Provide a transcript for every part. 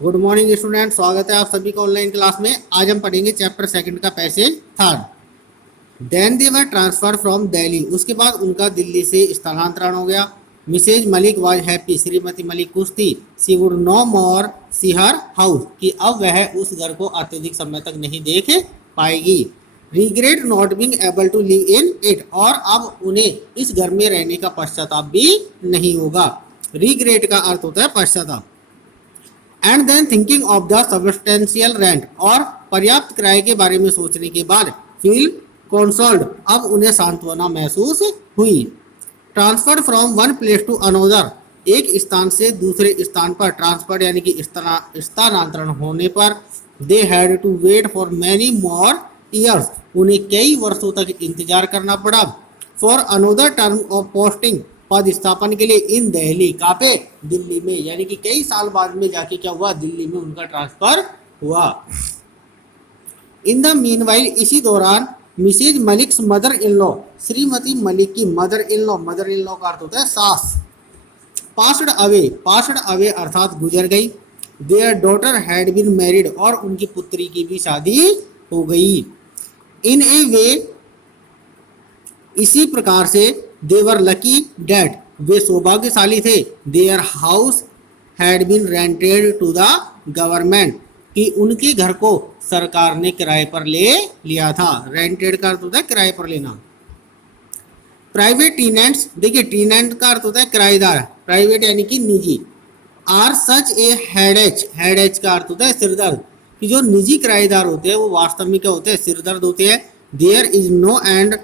Good morning student, स्वागत है आप सभी का ऑनलाइन क्लास में। आज हम पढ़ेंगे चैप्टर सेकंड का passage third. Then they were transfer from Delhi, उसके बाद उनका दिल्ली से स्थानांतरण हो गया। मिसेज मलिक वाज हैप्पी, श्रीमती मलिक खुश थी। She would no more see her house, कि अब वह उस घर को अत्यधिक समय तक नहीं देख पाएगी। Regret not being able to live in it, और अब उन्हें इस घर में रहने का पश्चाताप भी नहीं होगा। रिग्रेट का अर्थ होता है पश्चाताप। And than thinking of the substantial rent, और पर्याप्त किराए के बारे में सोचने के बाद फील कंसोल्ड, अब उन्हें सांत्वना महसूस हुई। Transferred from one place to another, एक स्थान से दूसरे स्थान पर ट्रांसफर यानी कि स्थानांतरण होने पर they had to wait for many more years, उन्हें कई वर्षों तक इंतजार करना पड़ा। For another term of posting, पद स्थापन के लिए इन दिल्ली, कहाँ पे, दिल्ली में, यानी कि कई साल बाद में जाके क्या हुआ, दिल्ली में उनका ट्रांसफर हुआ। इन द मीनवाइल, इसी दौरान Mrs Malik's mother in law, Shrimati Malik की मदर इन लॉ का अर्थ होता है सास, पास्ड अवे अर्थात गुजर गई। Their daughter had been married, और उनकी पुत्री की भी शादी हो गई। इन ए वे, इसी प्रकार से, देवर लकी डैट, वे सौभाग्यशाली थे। Their house had been rented to the government, कि उनके घर को सरकार ने किराए पर ले लिया था। रेंटेड का अर्थ होता है किराए पर लेना। प्राइवेट टीनेंट्स, देखिए टीनेंट का अर्थ होता है किराएदार, प्राइवेट यानी कि निजी। Are such a headache का अर्थ होता है सिरदर्द, कि जो निजी किराएदार होते हैं वो वास्तव में क्या होते हैं, सिरदर्द होते हैं। There is no end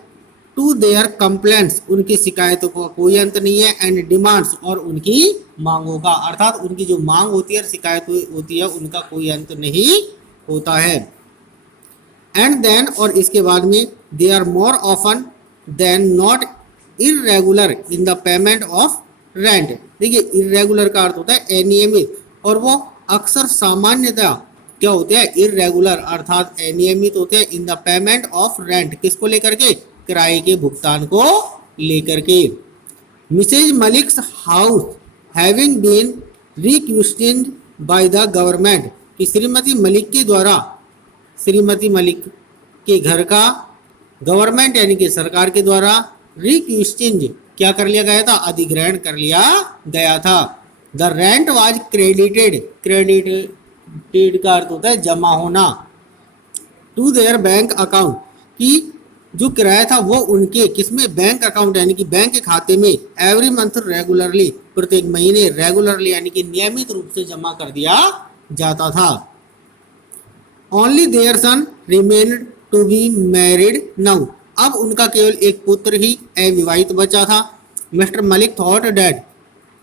to their complaints, उनकी शिकायतों का कोई अंत नहीं है। एंड डिमांड्स, और उनकी मांगों का, अर्थात उनकी जो मांग होती है, शिकायत होती है, उनका कोई अंत नहीं होता है। एंड देन, और इसके बाद में, they are more often than not irregular in the payment of rent. देखिए इरेगुलर का अर्थ होता है अनियमित, और वो अक्सर सामान्यतः क्या होते हैं, इरेगुलर अर्थात अनियमित होते हैं in the payment of rent, किसको लेकर के, किराए के भुगतान को लेकर के। Mrs Malik's house having been requested by the government, कि श्रीमती मलिक के द्वारा, श्रीमती मलिक के घर का गवर्नमेंट यानी कि सरकार के द्वारा रिक्वेस्टेड क्या कर लिया गया था, अधिग्रहण कर लिया गया था। द रेंट वाज क्रेडिटेड का अर्थ होता है जमा होना, टू देयर बैंक अकाउंट, कि जो किराया था वो उनके किसमें, बैंक अकाउंट यानी कि बैंक के खाते में, एवरी मंथ रेगुलरली, प्रत्येक महीने, रेगुलरली यानी कि नियमित रूप से जमा कर दिया जाता था। Only their son remained to be married now, अब उनका केवल एक पुत्र ही अविवाहित बचा था। मिस्टर मलिक थॉट डैट,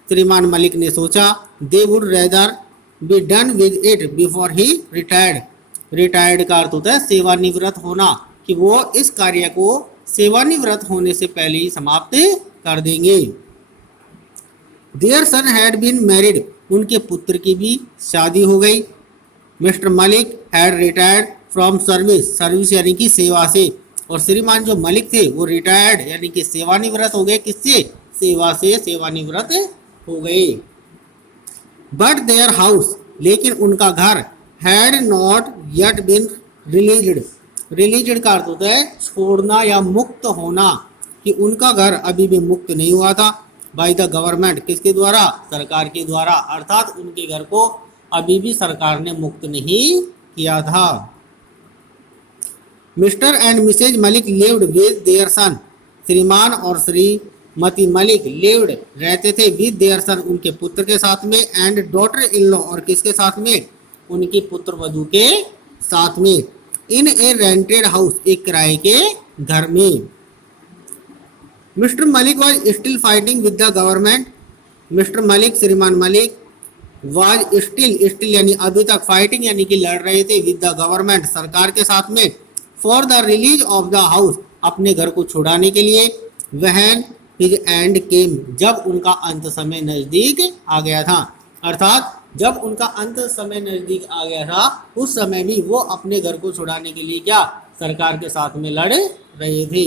श्रीमान मलिक ने सोचा, they would rather be done with it before he retired का अर्थ होता है सेवानिवृत्त होना, कि वो इस कार्य को सेवानिवृत्त होने से पहले ही समाप्त कर देंगे। Their son had been married, उनके पुत्र की भी शादी हो गई। Mister Malik had retired from service यानी कि सेवा से, और श्रीमान जो मलिक थे वो रिटायर्ड यानी कि सेवानिवृत्त हो गए, किससे, सेवा से सेवानिवृत्त हो गए। बट देयर हाउस, लेकिन उनका घर, had not yet been released का अर्थ होता है छोड़ना या मुक्त होना, कि उनका घर अभी भी मुक्त नहीं हुआ था। बाय द गवर्नमेंट, किसके द्वारा, सरकार के द्वारा, अर्थात उनके घर को अभी भी सरकार ने मुक्त नहीं किया था। Mr and Mrs Malik lived with their son, श्रीमान और श्रीमती मलिक लिव्ड रहते थे विद देयर सन, उनके पुत्र के साथ में, एंड डॉटर इन लॉ, और किसके साथ में, उनकी पुत्र वधू के साथ में। इन ए रेंटेड हाउस, एक किराए के घर में। Mister Malik was still fighting with the government, mister Malik, श्रीमान मलिक, वाज स्टिल यानी अभी तक, फाइटिंग यानी कि लड़ रहे थे, विद द गवर्नमेंट, सरकार के साथ में, for the release of the house, अपने घर को छुड़ाने के लिए। वहन हिज एंड केम, जब उनका अंत समय नजदीक आ गया था, अर्थात जब उनका अंत समय नजदीक आ गया था, उस समय भी वो अपने घर को छुड़ाने के लिए क्या, सरकार के साथ में लड़ रहे थे।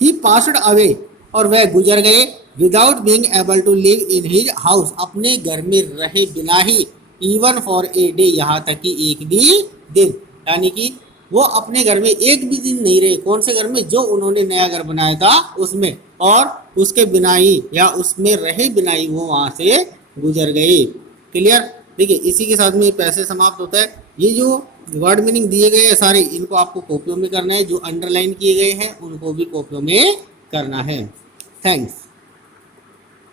ही पास्ड अवे, और वह गुजर गए, without being able to live in his house, अपने घर में रहे बिना ही इवन फॉर ए डे, यहाँ तक कि एक भी दिन, यानी कि वो अपने घर में एक भी दिन नहीं रहे। कौन से घर में? जो उन्होंने नया घर बनाया था उसमें, और उसके बिना ही या उसमें रहे बिना ही वो वहां से गुजर गए। क्लियर? देखिए इसी के साथ में पैसे समाप्त होता है। ये जो वर्ड मीनिंग दिए गए हैं सारे, इनको आपको कॉपियों में करना है। जो अंडरलाइन किए गए हैं उनको भी कॉपियों में करना है। थैंक्स।